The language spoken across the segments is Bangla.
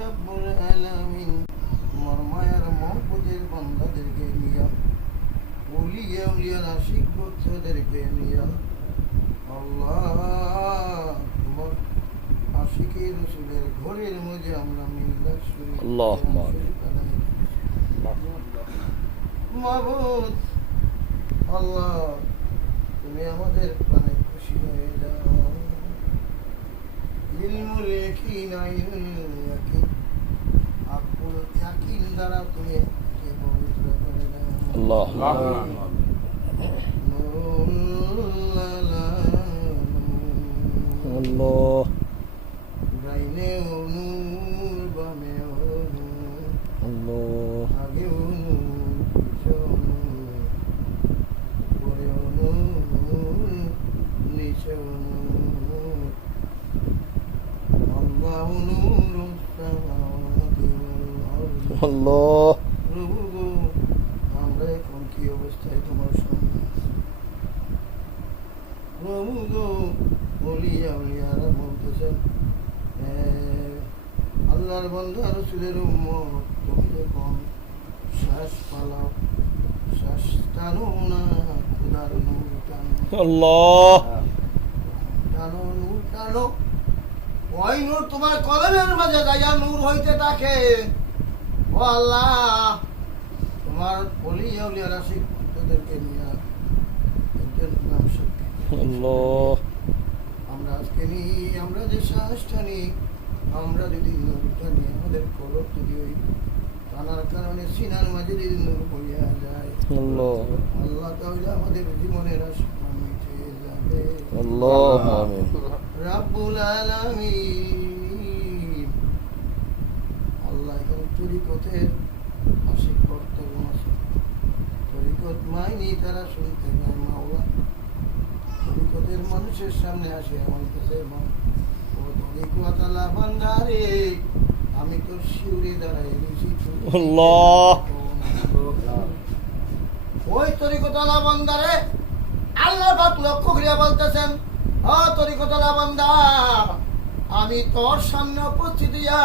রব্বুল আলামিন তোমার মায়ার মহব্বতের বান্দাদেরকে নিয়া ওলিয়া উলিয়ার আশিক ভক্তদেরকে নিয়া আল্লাহ তোমার আশিকে রসুলের ঘরের মধ্যে আমরা মিল্লাত শরীফ আল্লাহুম্মা মাবুদ আল্লাহ তুমি আমাদের প্রাণে খুশি হয়ে যাও ইলমুল ইয়াকিন আইনুল ইয়াকিন আকুল ইয়াকিন দ্বারা তুমি আমাকে পবিত্র করে দাও আল্লাহুম্মা আল্লাহ ডাইনে নূর বামে নূর আল্লাহ আগে নূর পিছনে পরে নূর নিচে নূর আল্লাহু নূরুস সামাওয়াতি ওয়াল আরদি আল্লাহ প্রভু গো, আমরা এখন কি অবস্থায় তোমার সামনে আছি? প্রভু গো, ওলিয়া উলিয়ারা বলতেছেন আল্লাহর বান্দা রাসূলের উম্মত তুমি যখন শ্বাস পালাও শ্বাস টানো না খোদার নূর টানো আল্লাহ টানো নূর টানো ওই নূর তোমার কলমের মাঝে যাইয়া নূর হইতে থাকে ও আল্লাহ তোমার ওলিয়া উলিয়ারা শিখ ভক্তদেরকে নিয়ে একজন নাম শক্তি আল্লাহ আমরা আজকে নিই আমরা যে শ্বাসটা নিই আমরা যদি নূরটা নিই আমাদের কলব যদি ওই টানার কারণে সিনার মাঝে যদি নূর হইয়া যায় আল্লাহ আল্লাহ তাহলে আমাদের জীবনের আশা মিটে যাবে আল্লাহ আমিন রাব্বুল আলামিন আল্লাহ এখানে তরিকতের আশিক বক্তব্য আছে তরিকত মাইনি তারা শুনতে পায় মাওলা তরিকতের মানুষের সামনে আসে আমার কাছে ও তরিকতলা বান্দারে আমি তোর শিউরে দাঁড়াই রয়েছি আল্লাহ ওই তরিকতলা বান্দারে আল্লাহ পাক লক্ষ্য করিয়া বলতেছেন ও তরিকতলা বান্দা আমি তোর সামনে উপস্থিত হইয়া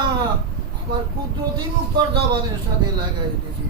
আমার কুদরতি মুক্তর জবানের সাথে লাগাই দিয়েছি